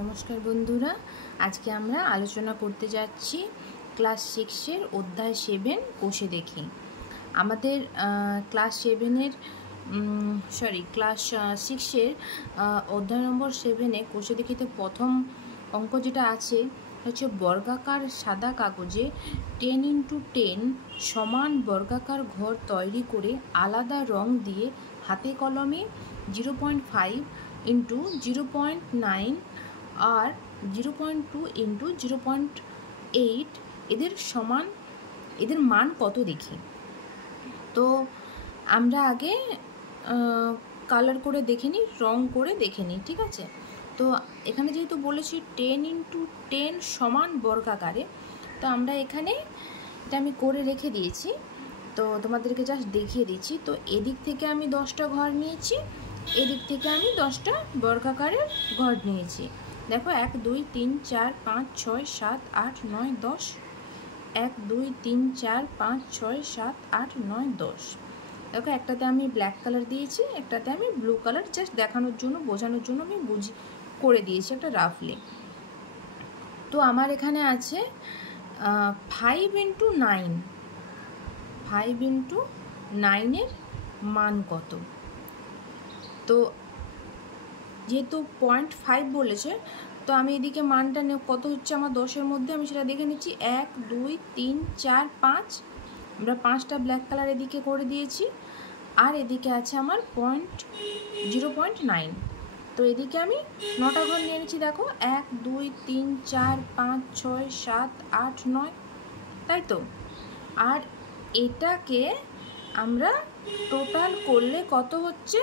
নমস্কার বন্ধুরা, আজকে আমরা আলোচনা করতে যাচ্ছি ক্লাস 6-এর অধ্যায় 7 কোষে দেখি। আমাদের ক্লাস 6-এর অধ্যায় নম্বর 7-এ কোষে দেখিতে প্রথম অঙ্ক যেটা আছে হচ্ছে বর্গাকার সাদা কাগজে 10x10 সমান বর্গাকার ঘর তৈরি করে আলাদা রং দিয়ে হাতে কলমে 0.5 ইন্টু 0.9 আর 0.2 ইন্টু 0.8 এদের মান কত দেখি। তো আমরা আগে কালার করে দেখে নিই, রং করে দেখে নিই, ঠিক আছে। তো এখানে যেহেতু বলেছি 10x10 সমান বর্গাকারে, তো আমরা এখানে এটা আমি করে রেখে দিয়েছি, তো তোমাদেরকে জাস্ট দেখিয়ে দিচ্ছি। তো এদিক থেকে আমি 10টা ঘর নিয়েছি, এদিক থেকে আমি 10টা বর্গাকারের ঘর নিয়েছি। দেখো 1 2 3 4 5 6 7 8 9 10, 1 2 3 4 5 6 7 8 9 10। দেখো একটাতে আমি ব্ল্যাক কালার দিয়েছি, একটাতে আমি ব্লু কালার, জাস্ট দেখানোর জন্য বোঝানোর জন্য আমি করে দিয়েছি একটা রাফলি। তো আমার এখানে আছে 5x9, 5x9 এর মান কত। তো যেহেতু 0.5 বলেছে, তো আমি এদিকে মানটা কত হচ্ছে আমার 10-এর মধ্যে আমি সেটা দেখে নিচ্ছি। 1 2 3 4 5, আমরা 5টা ব্ল্যাক কালার এদিকে করে দিয়েছি, আর এদিকে আছে আমার 0.9। তো এদিকে আমি 9টা ঘর নিয়ে নিচ্ছি। দেখো 1 2 3 4 5 6 7 8 9, তাই তো। আর এটাকে আমরা টোটাল করলে কত হচ্ছে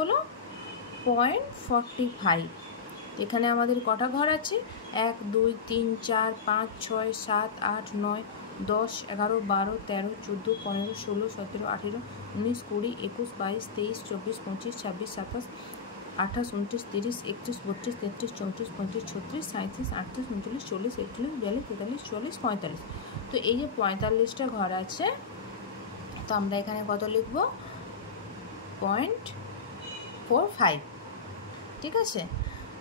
বলো? 0.45। এখানে আমাদের কটা ঘর আছে? 1 2 3 4 5 6 7 8 9 10 11 12 13 14 15 16 17 18 19 20 21 22 23 24 25 26 27 28 29 30 31 32 33 34 35 36 37 38 39 40 41 42 43 44 45। তো এই যে 45টা ঘর আছে, তো আমরা এখানে কত লিখব? 0.45, ঠিক আছে।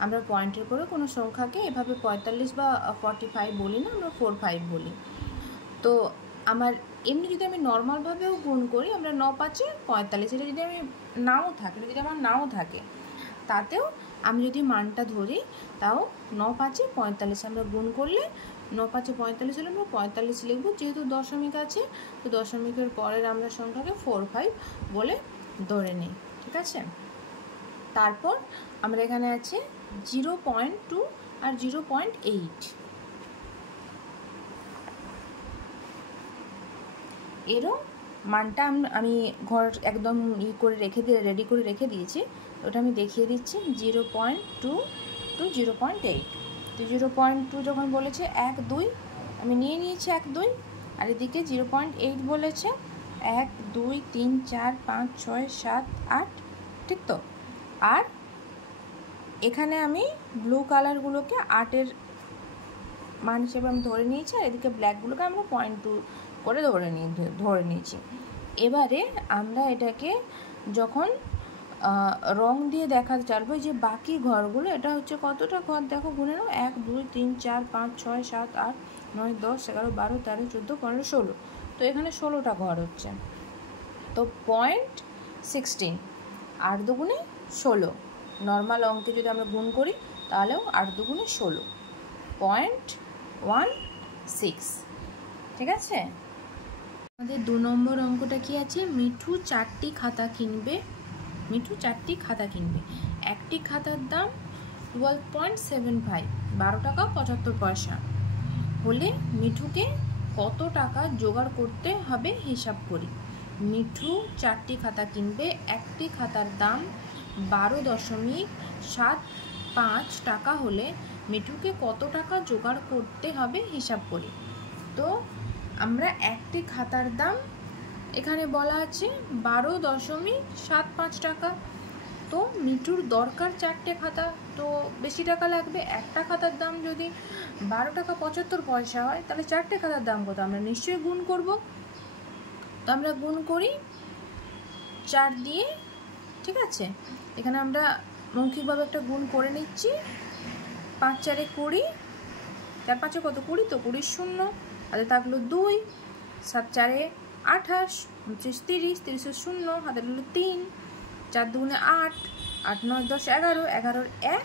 আমরা পয়েন্টের পরে কোনো সংখ্যাকে এভাবে 45 বা 45 বলি না, আমরা 45 বলি। তো আমার এমনি যদি আমি নর্মালভাবেও গুণ করি, আমরা 9 5 45, এটা যদি আমি নাও থাকে তাতেও আমি যদি মানটা ধরি, তাও 9 5 45 আমরা গুণ করলে 9 5 45 হলে আমরা 45 লিখব। যেহেতু দশমিক আছে, তো দশমিকের পরের আমরা সংখ্যাকে 45 বলে ধরে নিই, ঠিক আছে। তারপর আমরা এখানে আছে 0.2 আর 0.8, এরও মানটা আমি ঘর একদম রেডি করে রেখে দিয়েছি। ওটা আমি দেখিয়ে দিচ্ছি। 0.2 টু 0.8। তো 0.2 যখন বলেছে 1 2, আমি নিয়ে নিয়েছি 1 2, আর এদিকে 0.8 বলেছে 1 2 3 4 5 6 7 8, ঠিক তো। আর এখানে আমি ব্লু কালারগুলোকে 8-এর মান হিসেবে আমি ধরে নিয়েছি, আর এদিকে ব্ল্যাকগুলোকে আমরা 0.2 করে ধরে নিয়েছি। এবারে আমরা এটাকে যখন রং দিয়ে দেখাতে চাইবো, যে বাকি ঘরগুলো, এটা হচ্ছে কতটা ঘর দেখো গুনে নাও, 1 2 3 4 5 6 7 8 9 10 11 12 13 14 15 16। তো এখানে 16টা ঘর হচ্ছে। তো 0.16, 8 দুগুণে 16, নর্মাল অঙ্কে যদি আমরা গুণ করি তাহলেও 8 দুগুণে 16, 0.16, ঠিক আছে। আমাদের 2 নম্বর অঙ্কটা কি আছে? মিঠু 4টি খাতা কিনবে। একটি খাতার দাম 12.75, 12 টাকা 75 পয়সা হলে মিঠুকে কত টাকা জোগাড় করতে হবে হিসাব করি। মিঠু 4টি খাতা কিনবে, একটি খাতার দাম 12.75 টাকা হলে মিঠুকে কত টাকা জোগাড় করতে হবে হিসাব করি। তো আমরা একটি খাতার দাম এখানে বলা আছে 12.75 টাকা। তো মিঠুর দরকার 4টে খাতা, তো বেশি টাকা লাগবে। একটা খাতার দাম যদি 12 টাকা 75 পয়সা হয়, তাহলে 4টে খাতার দাম কত? আমরা নিশ্চয়ই গুণ করব। তো আমরা গুণ করি 4 দিয়ে, ঠিক আছে। এখানে আমরা মৌখিকভাবে একটা গুণ করে নিচ্ছি। 5 4 20, 4 5 কত 20, তো 20 শূন্য, হাতে থাকলো 2, 7 4 28, 29 30, 30 শূন্য, হাতে থাকলো 3, 4 2 8, 8 9 10 11, 11 1,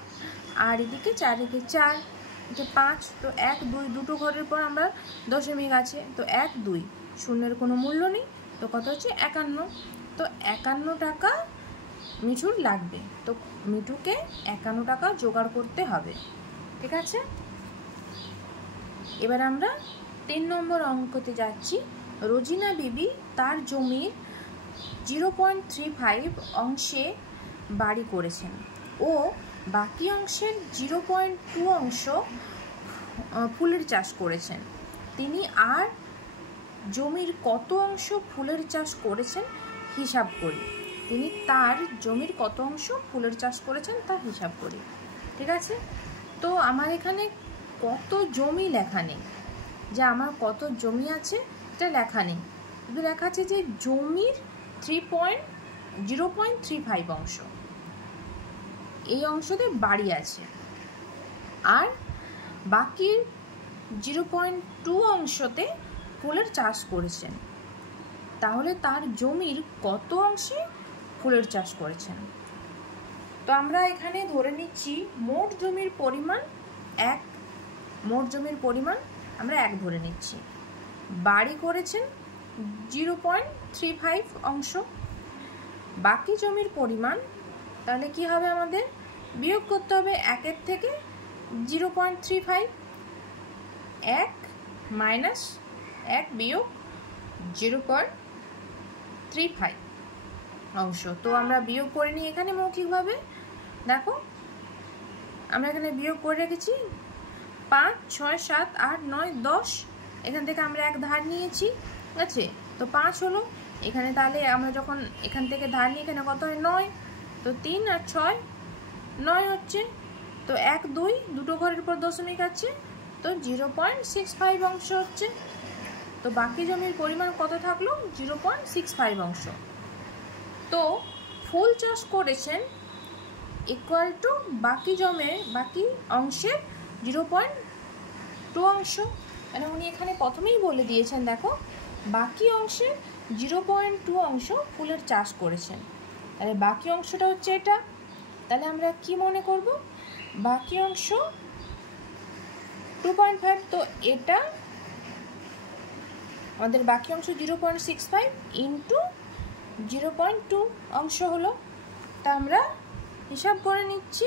আর এদিকে 4 এদিকে 4, এটা 5, তো 1 2 দুটো ঘরের পর আমরা দশমিক আছে, তো 1 2, শূন্যের কোনো মূল্য নেই, তো কত হচ্ছে 51। তো 51 টাকা মিঠুর লাগবে, তো মিঠুকে 51 টাকা জোগাড় করতে হবে। ঠিক আছে, এবার আমরা 3 নম্বর অঙ্কতে যাচ্ছি। রোজিনা বিবি তার জমির 0.35 অংশে বাড়ি করেছেন ও বাকি অংশের 0.2 অংশ ফুলের চাষ করেছেন। তিনি আর জমির কত অংশ ফুলের চাষ করেছেন হিসাব করি। তিনি তার জমির কত অংশ ফুলের চাষ করেছেন তা হিসাব করি। ঠিক আছে, তো আমার এখানে কত জমি লেখা নেই, যে আমার কত জমি আছে এটা লেখা নেই, শুধু লেখা আছে যে জমির 0.35 অংশ, এই অংশতে বাড়ি আছে, আর বাকি 0.2 অংশতে ফুলের চাষ করেছেন। তাহলে তার জমির কত অংশে ফুলের চাষ করেছেন? তো আমরা এখানে ধরে নিচ্ছি মোট জমির পরিমাণ 1, মোট জমির পরিমাণ আমরা 1 ধরে নিচ্ছি। বাড়ি করেছেন 0.35 অংশ, বাকি জমির পরিমাণ, তাহলে কি হবে আমাদের বিয়োগ করতে হবে 1 থেকে 0.35, 1 মাইনাস 1 বিয়োগ 0.35 অংশ। তো আমরা বিয়োগ করে নিই এখানে মৌখিকভাবে, দেখো আমরা এখানে বিয়োগ করে রেখেছি 5 6 7 8 9 10, এখান থেকে আমরা 1 ধার নিয়েছি, ঠিক আছে, তো 5 হলো এখানে, তাহলে আমরা যখন এখান থেকে ধার নিই এখানে কত হয় 9, তো 3 আর 6 9 হচ্ছে, তো 1 2 দুটো ঘরের পর দশমিক আছে, তো 0.65 অংশ হচ্ছে। তো বাকি জমির পরিমাণ কত থাকলো 0.65 অংশ। তো ফুল চাষ করেছেন ইকুয়াল টু বাকি বাকি অংশের 0.2 অংশ, মানে উনি এখানে প্রথমেই বলে দিয়েছেন, দেখো বাকি অংশের 0.2 অংশ ফুলের চাষ করেছেন, তাহলে বাকি অংশটা হচ্ছে এটা। তাহলে আমরা কি মনে করব, বাকি অংশ 2.5, তো এটা আমাদের বাকি অংশ 0.65 ইন্টু 0.2 অংশ হলো। তা আমরা হিসাব করে নিচ্ছি,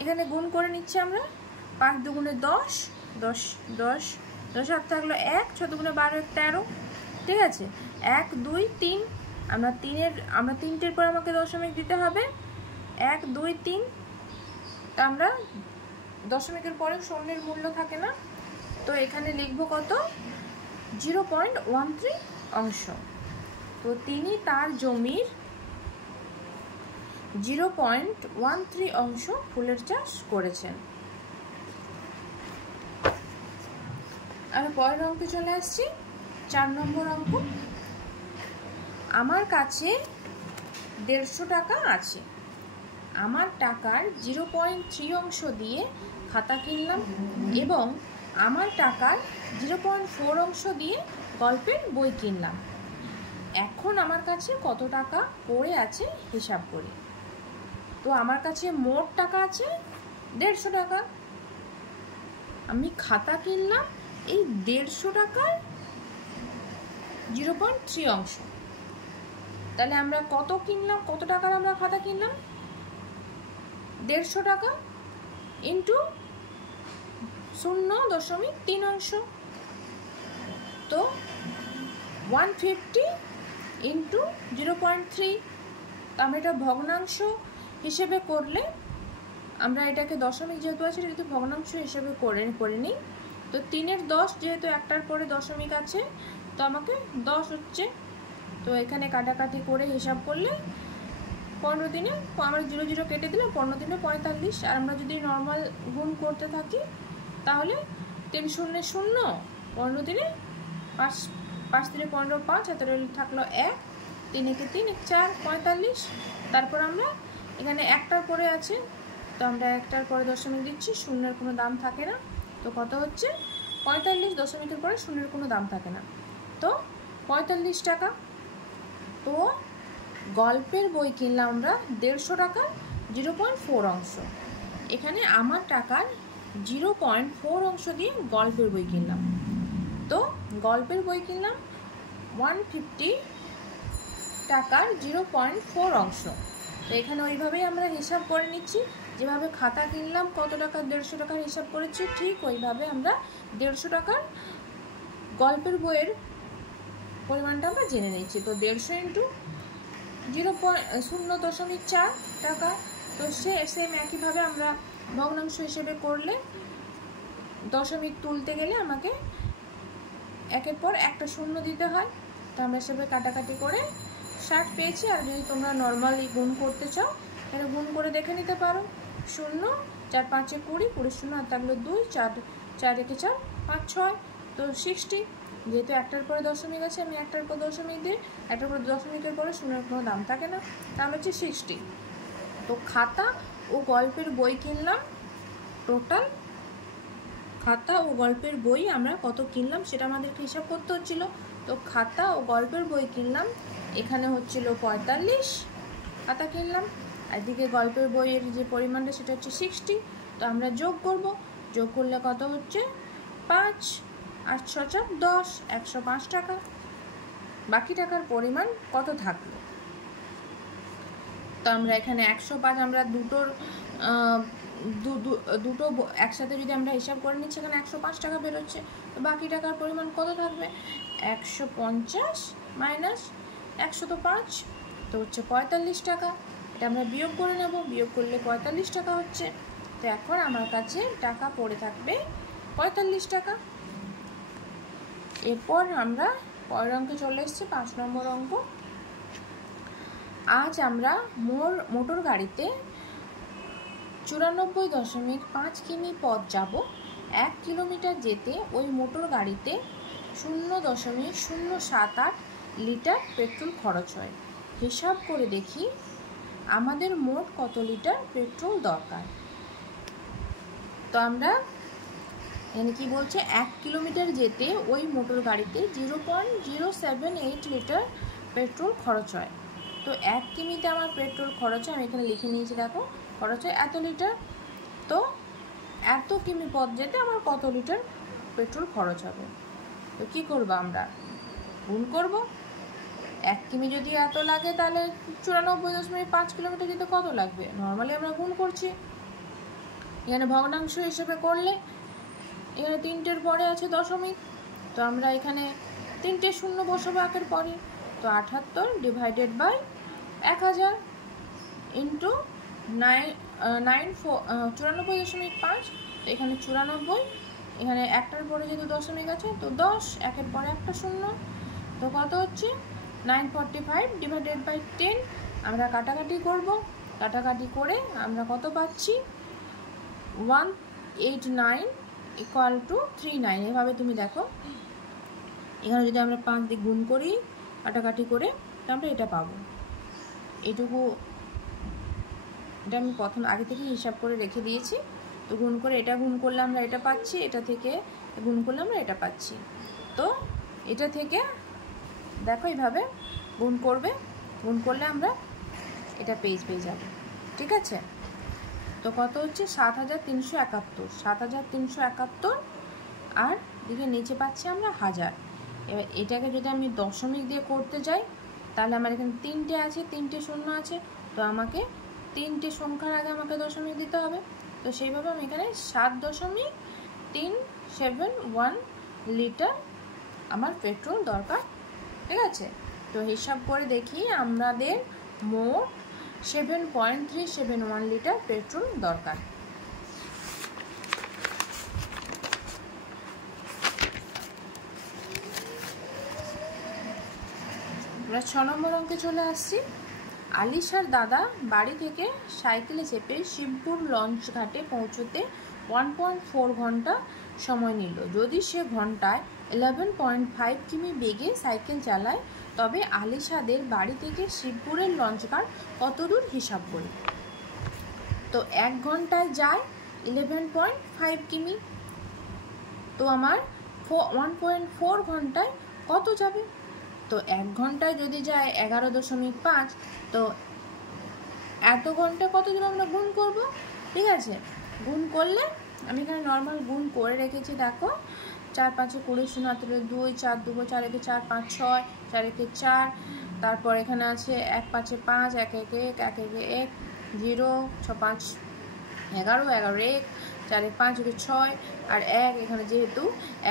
এখানে গুণ করে নিচ্ছি আমরা, 5 2 10, 10 10 10 হাত থাকলো 1, 6 2 12 13, ঠিক আছে, 1 2 3, আমরা তিনটের পর আমাকে দশমিক দিতে হবে, 1 2 3, তা আমরা দশমিকের পরে শূন্যের মূল্য থাকে না, তো এখানে লিখবো কত 0.13 অংশ। তো তিনি তার জমির 0.13 অংশ ফুলের চাষ করেছেন। আমি পরের অঙ্কে চলে আসছি, 4 নম্বর অঙ্ক। আমার কাছে 150 টাকা আছে, আমার টাকার 0.3 অংশ দিয়ে খাতা কিনলাম এবং আমার টাকার 0.4 অংশ দিয়ে গল্পের বই কিনলাম। এখন আমার কাছে কত টাকা পড়ে আছে হিসাব করি। তো আমার কাছে মোট টাকা আছে 150 টাকা, আমি খাতা কিনলাম এই 150 টাকার 0.3 অংশ, তাহলে আমরা কত কিনলাম, কত টাকার আমরা খাতা কিনলাম 150 টাকা ইন্টু 0.3 অংশ, তো 150 ইন্টু 0.3, আমরা এটা ভগ্নাংশ হিসেবে করলে, আমরা এটাকে দশমিক যেহেতু আছে এটা ভগ্নাংশ হিসেবে করে নিই, তো 3 10 যেহেতু একটার পরে দশমিক আছে, তো আমাকে 10 হচ্ছে, তো এখানে কাটাকাটি করে হিসাব করলে 15 দিনে আমরা 0 0 কেটে দিলে 15 দিনে 45, আর আমরা যদি নর্মাল গুণ করতে থাকি তাহলে 3 0 0, 15 দিনে 5 5 3 15 5, হাতে থাকলো 1, 3 1 3 4 45, তারপর আমরা এখানে একটার পরে আছে, তো আমরা একটার পরে দশমিক দিচ্ছি, শূন্যের কোনো দাম থাকে না। তো কত হচ্ছে 45, দশমিকের পরে শূন্যের কোনো দাম থাকে না, তো 45 টাকা। তো গল্পের বই কিনলাম আমরা 150 টাকা 0.4 অংশ। এখানে আমার টাকার 0.4 অংশ দিয়ে গল্পের বই কিনলাম। তো গল্পের বই কিনলাম 150 টাকার 0.4 অংশ। তো এখানে ওইভাবেই আমরা হিসাব করে নিচ্ছি, যেভাবে খাতা কিনলাম কত টাকা 150 টাকার হিসাব করেছি, ঠিক ওইভাবে আমরা 150 টাকার গল্পের বইয়ের পরিমাণটা আমরা জেনে নিচ্ছি। তো 150 ইন্টু 0.4 টাকা। তো সেম একইভাবে আমরা ভগ্নাংশ হিসেবে করলে দশমিক তুলতে গেলে আমাকে একের পর একটা শূন্য দিতে হয়। তো আমরা সেভাবে কাটাকাটি করে 60 পেয়েছি। আর যদি তোমরা নর্মালি গুণ করতে চাও তাহলে গুণ করে দেখে নিতে পারো। 0 4 5 20, 20 শূন্য আর থাকলো 2, 4 4 1 4 5 6, তো 60। যেহেতু একটার পরে দশমিক আছে, আমি একটার পর দশমিক দিই, একটার পর দশমিকের পরে শূন্যের কোনো দাম থাকে না, তাহলে হচ্ছে 60। তো খাতা ও গল্পের বই কিনলাম, টোটাল খাতা ও গল্পের বই আমরা কত কিনলাম সেটা আমাদেরকে হিসাব করতে হচ্ছিল। তো খাতা ও গল্পের বই কিনলাম, এখানে হচ্ছিল 45 খাতা কিনলাম, আর এদিকে গল্পের বইয়ের যে পরিমাণটা সেটা হচ্ছে 60। তো আমরা যোগ করব, যোগ করলে কত হচ্ছে 5 8 6 10, 105 টাকা। বাকি টাকার পরিমাণ কত থাকলো? তো আমরা এখানে 105, আমরা দুটো একসাথে যদি আমরা হিসাব করে নিচ্ছি, এখানে 105 টাকা বেরোচ্ছে। তো বাকি টাকার পরিমাণ কত থাকবে? 150 মাইনাস 105, তো হচ্ছে 45 টাকা। এটা আমরা বিয়োগ করে নেব, বিয়োগ করলে 45 টাকা হচ্ছে। তো এখন আমার কাছে টাকা পড়ে থাকবে 45 টাকা। এরপর আমরা পরের অঙ্কে চলে এসেছি, 5 নম্বর অঙ্ক। আজ আমরা মোটর গাড়িতে 94.5 কিমি পথ যাব। 1 কিলোমিটার যেতে ওই মোটর গাড়িতে 0.078 লিটার পেট্রোল খরচ হয়। হিসাব করে দেখি আমাদের মোট কত লিটার পেট্রোল দরকার। তো আমরা এখানে কি বলছে, 1 কিলোমিটার যেতে ওই মোটর গাড়িতে 0.078 লিটার পেট্রোল খরচ হয়। তো 1 কিমিতে আমার পেট্রোল খরচ হয়, আমি এখানে লিখে নিয়েছি, দেখো খরচ হয় এত লিটার। তো এত কিমি পথ যেতে আমার কত লিটার পেট্রোল খরচ হবে? তো কী করবো, আমরা গুণ করব। 1 কিমি যদি এত লাগে তাহলে 94.5 কিলোমিটার যেতে কত লাগবে, নর্মালি আমরা গুণ করছি। এখানে ভগ্নাংশ হিসেবে করলে এখানে 3টের পরে আছে দশমিক, তো আমরা এখানে 3টে শূন্য বসাবো একের পরে। তো 78 ডিভাইডেড বাই 1000 ইন্টু 94.5। তো এখানে 94, এখানে একটার পরে যেহেতু দশমিক আছে তো 10, একের পরে একটা শূন্য, তো কত হচ্ছে 945 ডিভাইডেড বাই 10। আমরা কাটাকাটি করব, কাটাকাটি করে আমরা কত পাচ্ছি 189 ইকুয়াল টু 39। এভাবে তুমি দেখো, এখানে যদি আমরা 5 দিয়ে গুণ করি কাটাকাটি করে, তো আমরা এটা পাবো। এটুকু এটা আমি আগে থেকে হিসাব করে রেখে দিয়েছি। তো গুণ করে এটা গুণ করলে আমরা এটা পাচ্ছি, এটা থেকে গুণ করলে আমরা এটা পাচ্ছি। তো এটা থেকে দেখো এইভাবে গুণ করবে, গুণ করলে আমরা এটা পেয়ে যাব, ঠিক আছে। তো কত হচ্ছে 7371, 7371, আর দিকে নিচে পাচ্ছি আমরা 1000। এবার এটাকে যদি আমি দশমিক দিয়ে করতে যাই তাহলে আমার এখানে 3টে আছে, 3টে শূন্য আছে, তো আমাকে 3টে সংখ্যার আগে আমাকে দশমিক দিতে হবে। তো সেইভাবে আমি এখানে 7.371 লিটার আমার পেট্রোল দরকার, ঠিক আছে। তো হিসাব করে দেখি আমাদের মোট 7.371 লিটার পেট্রোল দরকার। আমরা 6 নম্বর অঙ্কে চলে আসছি। আলিশার দাদা বাড়ি থেকে সাইকেলে চেপে শিবপুর লঞ্চ ঘাটে পৌঁছতে 1.4 ঘন্টা সময় নিল। যদি সে ঘন্টায় 11.5 কিমি বেগে সাইকেল চালায় তবে আলিশাদের বাড়ি থেকে শিবপুরের লঞ্চ ঘাট কত দূর হিসাব করি। তো 1 ঘন্টায় যায় 11.5 কিমি। তো আমার 1.4 ঘন্টায় কত যাবে? তো 1 ঘন্টায় যদি যায় 11.5, তো এত ঘন্টায় কত যাবে আমরা গুণ করব। ঠিক আছে, গুণ করলে আমি এখানে নর্মাল গুণ করে রেখেছি। দেখো 4 5 20 0 2 4 2 4 1 4 5 6 4 1 4, তারপর এখানে আছে 1 5 5 1 1 1 1 1 1 0 6 5 11 11 1 4 1 5 1 6 আর 1 এখানে যেহেতু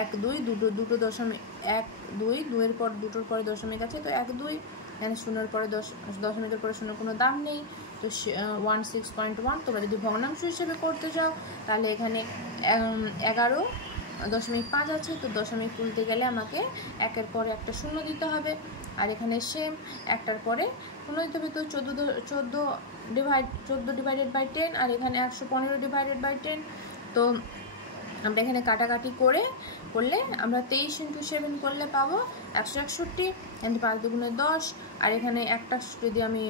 1 2 দুটো দশমিক 1 2 2 এর পর দুটোর পরে দশমিক আছে, তো 1 2 এখানে শূন্যের পরে দশমিকের পরে শূন্য কোনো দাম নেই, তো 16.1। তোমরা যদি ভগ্নাংশ হিসেবে করতে চাও তাহলে এখানে 11.5 আছে, তো দশমিক তুলতে গেলে আমাকে 1-এর পরে একটা শূন্য দিতে হবে। আর এখানে সেম 1টার পরে শূন্য দিতে হবে, তো 14 ডিভাইডেড বাই 10, আর এখানে 115 ডিভাইডেড বাই 10। তো আমরা এখানে কাটাকাটি করলে আমরা 23 × 7 করলে পাবো 161, এখানে 5 দুগুণে 10, আর এখানে একটা যদি আমি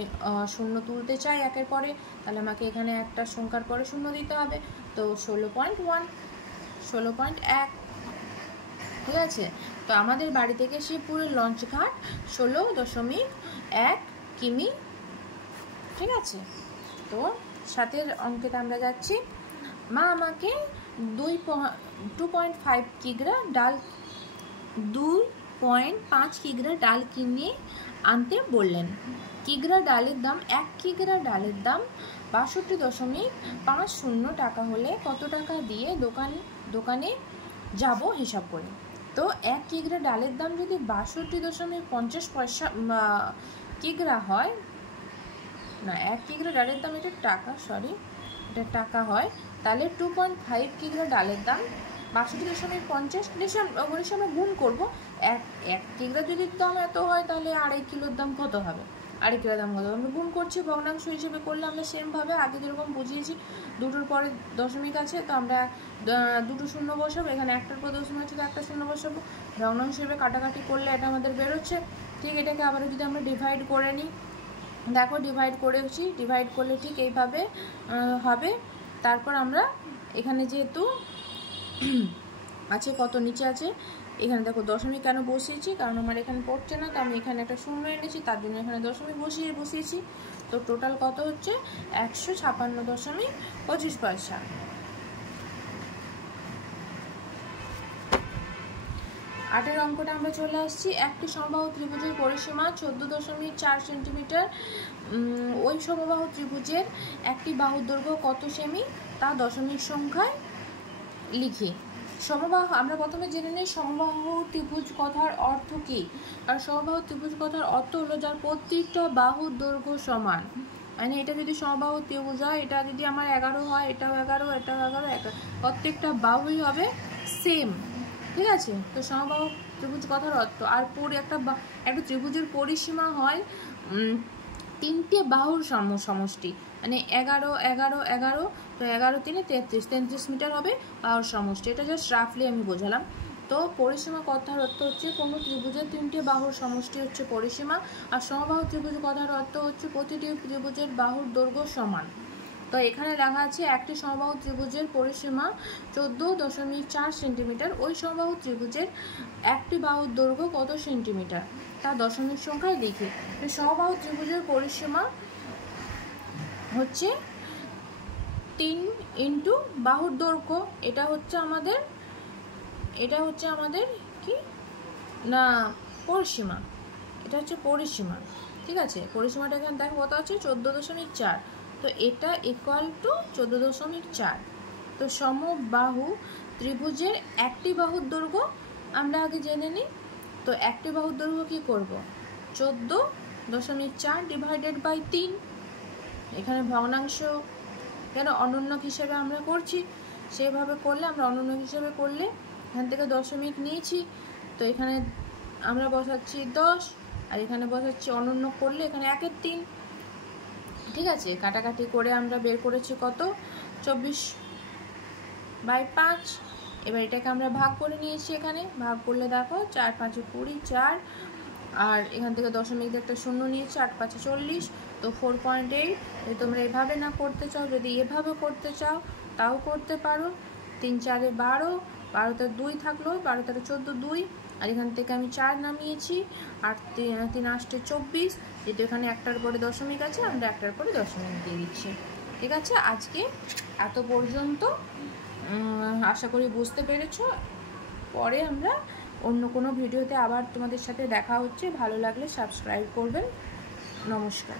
শূন্য তুলতে চাই 1-এর পরে, তাহলে আমাকে এখানে একটা সংখ্যার পরে শূন্য দিতে হবে, তো 16.1 16.1। ঠিক আছে, তো আমাদের বাড়ি থেকে শিবপুরের লঞ্চঘাট 16.1 কিমি। ঠিক আছে, তো সাথের অঙ্কেতে আমরা যাচ্ছি। মা আমাকে 2.5 কিগ্রা ডাল 2.5 কিগ্রা ডাল কিনে আনতে বললেন। কিগ্রা ডালের দাম 1 কিগ্রা ডালের দাম 62.50 টাকা হলে কত টাকা দিয়ে দোকানে যাব হিসাব করে। তো 1 কিগ্রা ডালের দাম যদি 62.50 কিগ্রা হয়, না 1 কিগ্রা ডালের দাম এটা টাকা, এটা টাকা হয়, তাহলে 2.5 কিগ্রা ডালের দাম 62.50 আমরা গুণ করবো। 1 কিগ্রা যদি দাম এত হয় তাহলে 2.5 কিলোর দাম কত হবে, 2.5 কিলোর দাম কত আমরা গুণ করছি। ভগ্নাংশ হিসেবে করলে আমরা সেমভাবে আগে যেরকম বুঝিয়েছি, দুটোর পরে দশমিক আছে, তো আমরা দুটো শূন্য বসাবো, এখানে 1টার পর দশমিক আছে, তো একটা শূন্য বসাবো। ভগ্নাংশ হিসেবে কাটাকাটি করলে এটা আমাদের বেরোচ্ছে। ঠিক, এটাকে আবার যদি আমরা ডিভাইড করে নিই, দেখো ডিভাইড করেছি, ডিভাইড করলে ঠিক এইভাবে হবে। তারপর আমরা এখানে যেহেতু আছে কত নিচে আছে, এখানে দেখো দশমিক কেন বসিয়েছি, কারণ আমার এখানে পড়ছে না, তো আমি এখানে একটা শূন্য এনেছি, তার জন্য এখানে দশমিক বসিয়েছি। তো টোটাল কত হচ্ছে 156.25। 8-এর অঙ্কটা আমরা চলে আসছি। একটি সমবাহু ত্রিভুজের পরিসীমা 14.4 সেন্টিমিটার। ওই সমবাহু ত্রিভুজের একটি বাহুর দৈর্ঘ্য কত সেমি তা দশমিক সংখ্যায় লিখি। সমবাহু আমরা প্রথমে জেনে নিই সমবাহু ত্রিভুজ কথার অর্থ কী। আর সমবাহু ত্রিভুজ কথার অর্থ হলো যার প্রত্যেকটা বাহুর দৈর্ঘ্য সমান। মানে এটা যদি সমবাহু ত্রিভুজ হয়, এটা যদি আমার 11 হয়, এটাও 11, এটাও 11, প্রত্যেকটা বাহুই হবে সেম। ঠিক আছে, তো সমবাহু ত্রিভুজ কথার অর্থ। আর একটা ত্রিভুজের পরিসীমা হয় 3টে বাহুর সমষ্টি, মানে 11 11 11, তো 11 3 33 মিটার হবে বাহুর সমষ্টি। এটা জাস্ট রাফলি আমি বোঝালাম। তো পরিসীমা কথার অর্থ হচ্ছে কোনো ত্রিভুজের 3টে বাহুর সমষ্টি হচ্ছে পরিসীমা। আর সমবাহু ত্রিভুজ কথার অর্থ হচ্ছে প্রতিটি ত্রিভুজের বাহুর দৈর্ঘ্য সমান। তো এখানে লেখা আছে একটি সমবাহু ত্রিভুজের পরিসীমা 14.4 সেন্টিমিটার। ওই সমবাহু ত্রিভুজের একটি বাহুর দৈর্ঘ্য কত সেন্টিমিটার তা দশমিক সংখ্যায় লিখি। সমবাহু ত্রিভুজের পরিসীমা হচ্ছে 3 ইন্টু বাহুর দৈর্ঘ্য। এটা হচ্ছে আমাদের কি না পরিসীমা, এটা হচ্ছে পরিসীমা। ঠিক আছে, পরিসীমাটা এখানে দেখো কত আছে 14.4, তো এটা ইকুয়াল টু 14.4। তো সমবাহু ত্রিভুজের একটি বাহুর দৈর্ঘ্য আমরা আগে জেনে নিই। তো একটি বাহুর দৈর্ঘ্য কী করব, 14.4 ডিভাইডেড বাই 3। এখানে ভগ্নাংশ কেন অনন্যক হিসেবে আমরা করছি, সেভাবে করলে আমরা অনন্যক হিসেবে করলে এখান থেকে দশমিক নিয়েছি, তো এখানে আমরা বসাচ্ছি 10, আর এখানে বসাচ্ছি অনন্যক করলে এখানে 1-এর 3। ঠিক আছে, কাটাকাটি করে আমরা বের করেছি কত 24/5। এবার এটাকে আমরা ভাগ করে নিয়েছি, এখানে ভাগ করলে দেখো 4 5 20 4, আর এখান থেকে দশমিক একটা শূন্য নিয়েছি, 8 5 40, তো 4.8 যদি তোমরা এভাবে না করতে চাও, যদি এভাবে করতে চাও তাও করতে পারো। 3 4 12, 12 2 থাকলো, 12 14 2, আর এখান থেকে আমি 4 নামিয়েছি, আর 3 8 24, যেহেতু এখানে একটার পরে দশমিক আছে আমরা একটার পরে দশমিক দিয়ে দিচ্ছি। ঠিক আছে, আজকে এত পর্যন্ত। আশা করি বুঝতে পেরেছো। পরে আমরা অন্য কোনো ভিডিওতে আবার তোমাদের সাথে দেখা হচ্ছে। ভালো লাগলে সাবস্ক্রাইব করবেন। নমস্কার।